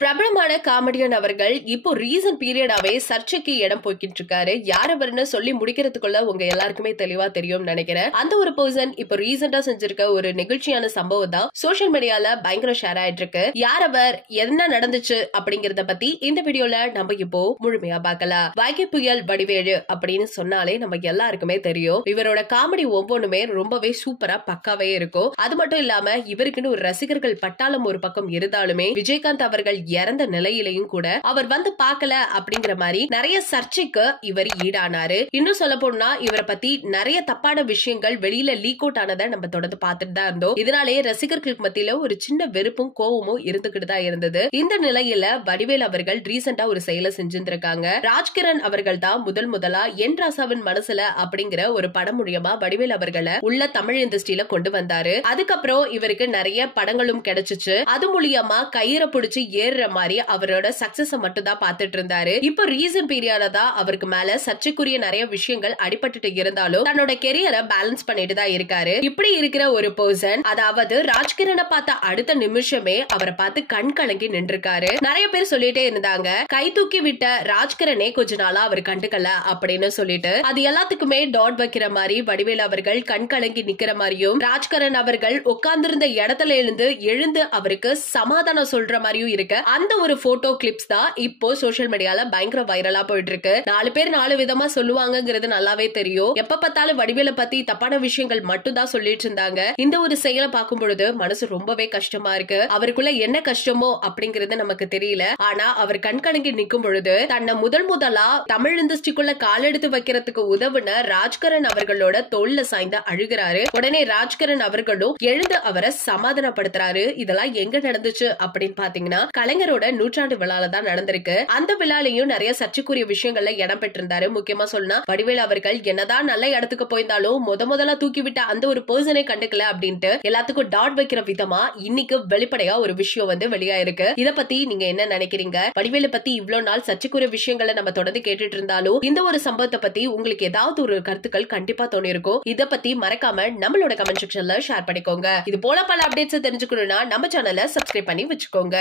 பிரபலமான காமெடியன் அவர்கள் இப்போ ரீசன்ட் பீரியடாவே சர்ச்சைக்கு இடம் போய்கிட்டு இருக்காரு. யார் அவர்னு சொல்லி முடிக்கிறதுக்குள்ள உங்க எல்லாருக்குமே தெளிவா தெரியும் நினைக்கிறேன். அந்த ஒரு பர்சன் இப்போ ரீசெண்டா செஞ்சிருக்க ஒரு நெகிழ்ச்சியான சம்பவம் தான் சோசியல் மீடியால பயங்கர ஷேர் ஆயிட்டு இருக்கு. யார் அவர், என்ன நடந்துச்சு அப்படிங்கறத பத்தி இந்த வீடியோல நம்ம இப்போ முழுமையா பார்க்கலாம். வைகை புயல் வடிவேலு அப்படின்னு சொன்னாலே நம்ம எல்லாருக்குமே தெரியும். இவரோட காமெடி ஒவ்வொன்றுமே ரொம்பவே சூப்பரா பக்காவே இருக்கும். அது மட்டும் இல்லாம இவருக்குன்னு ஒரு ரசிகர்கள் பட்டாளம் ஒரு பக்கம் இருந்தாலுமே விஜயகாந்த் அவர்கள் இறந்த நிலையிலையும் கூட அவர் வந்து பார்க்கல அப்படிங்கிற மாதிரி நிறைய சர்ச்சைக்கு இவர் ஈடானாரு. இன்னும் சொல்ல போனா இவரை பத்தி நிறைய தப்பான விஷயங்கள் வெளியில லீக் அவுட் ஆனதை நம்ம தொடர்ந்து பார்த்துட்டு தான் இருந்தோம். இதனாலே ரசிகர்களுக்கு மத்தியில ஒரு சின்ன வெறுப்பும் கோவமும் இருந்துகிட்டு தான் இருந்தது. இந்த நிலையில வடிவேல் அவர்கள் ரீசெண்டா ஒரு செயலை செஞ்சிருக்காங்க. ராஜ்கிரண் அவர்கள் தான் முதலா என் ராசாவின் மனசுல அப்படிங்கிற ஒரு படம் மூலியமா வடிவேல் அவர்களை உள்ள தமிழ் இண்டஸ்ட்ரியில கொண்டு வந்தாரு. அதுக்கப்புறம் இவருக்கு நிறைய படங்களும் கிடைச்சிச்சு. அது மூலியமா கயிறை பிடிச்சு ஏறுற மாதிரி அவரோட சக்சஸ் மட்டும் தான் பார்த்துட்டு இருந்தாரு. இப்போ ரீசன்ட் பீரியட்ல தான் அவருக்கு மேல சர்ச்சைக்குரிய நிறைய விஷயங்கள் அடிபட்டு இருந்தாலும் தன்னோட கெரியரை பேலன்ஸ் பண்ணிட்டு தான் இருக்காரு. இப்படி இருக்கிற ஒரு பர்சன், அதாவது ராஜ்கிரனை பார்த்த அடுத்த நிமிஷமே அவரை பார்த்து கண் கலங்கி நின்றுருக்காரு. நிறைய பேர் சொல்லிட்டே இருந்தாங்க, கை தூக்கி விட்ட ராஜ்கிரனே கொஞ்ச நாளா அவர் கண்டுக்கல அப்படின்னு சொல்லிட்டு அது எல்லாத்துக்குமே டாட் வைக்கிற மாதிரி வடிவேல் அவர்கள் கண் கலங்கி நிக்கிற மாதிரியும் ராஜ்கிரண் அவர்கள் உட்கார்ந்திருந்த இடத்துல இருந்து எழுந்து அவருக்கு சமாதானம் சொல்ற மாதிரியும் இருக்கு. அந்த ஒரு போட்டோ கிளிப்ஸ் தான் இப்போ சோசியல் மீடியால பயங்கர வைரலா போயிட்டு இருக்கு. 4 பேர் 4 விதமா சொல்லுவாங்கிறது நல்லாவே தெரியும். எப்ப பார்த்தாலும் வடிவேல பத்தி தப்பான விஷயங்கள் மட்டும் தான் சொல்லிட்டு இருந்தாங்க. இந்த ஒரு செயலை பார்க்கும் பொழுது மனசு ரொம்பவே கஷ்டமா இருக்கு. அவருக்குள்ள என்ன கஷ்டமோ அப்படிங்கறது நமக்கு தெரியல. ஆனா அவர் கண்கலங்கி நிக்கும் பொழுது தன்னை முதலா தமிழ் இண்டஸ்ட்ரிக்குள்ள காலெடுத்து வைக்கிறதுக்கு உதவுன ராஜ்கிரண் அவர்களோட தோல்ல சாய்ந்து அழுகிறாரு. உடனே ராஜ்கிரண் அவர்களும் எழுந்து அவரை சமாதானப்படுத்துறாரு. இதெல்லாம் எங்க நடந்துச்சு அப்படின்னு பாத்தீங்கன்னா கலைஞரோட 100ஆண்டு விழால தான் நடந்திருக்கு. அந்த விழாலையும் நிறைய சர்ச்சைக்குரிய விஷயங்கள்ல இடம் பெற்றிருந்தாரு. முக்கியமா சொன்னா வடிவேல் அவர்கள் என்னதான் நல்ல இடத்துக்கு போயிருந்தாலும் முதலா தூக்கிவிட்ட அந்த ஒரு பர்சனை கண்டுக்கல அப்படின்ட்டு எல்லாத்துக்கும் டாட் வைக்கிற விதமா இன்னைக்கு வெளிப்படையா ஒரு விஷயம் வந்து வெளியாயிருக்கு. இத பத்தி நீங்க என்ன நினைக்கிறீங்க? வடிவேலை பத்தி இவ்வளவு நாள் சர்ச்சைக்குரிய விஷயங்களை நம்ம தொடர்ந்து கேட்டுட்டு இருந்தாலும் இந்த ஒரு சம்பவத்தை பத்தி உங்களுக்கு ஏதாவது ஒரு கருத்துக்கள் கண்டிப்பா தோணிருக்கும். இத பத்தி மறக்காம நம்மளோட கமெண்ட் செக்ஷன்ல ஷேர் பண்ணிக்கோங்க. இது போல பல அப்டேட்ஸ் தெரிஞ்சுக்கணும்னா நம்ம சேனலை சப்ஸ்கிரைப் பண்ணி வச்சுக்கோங்க.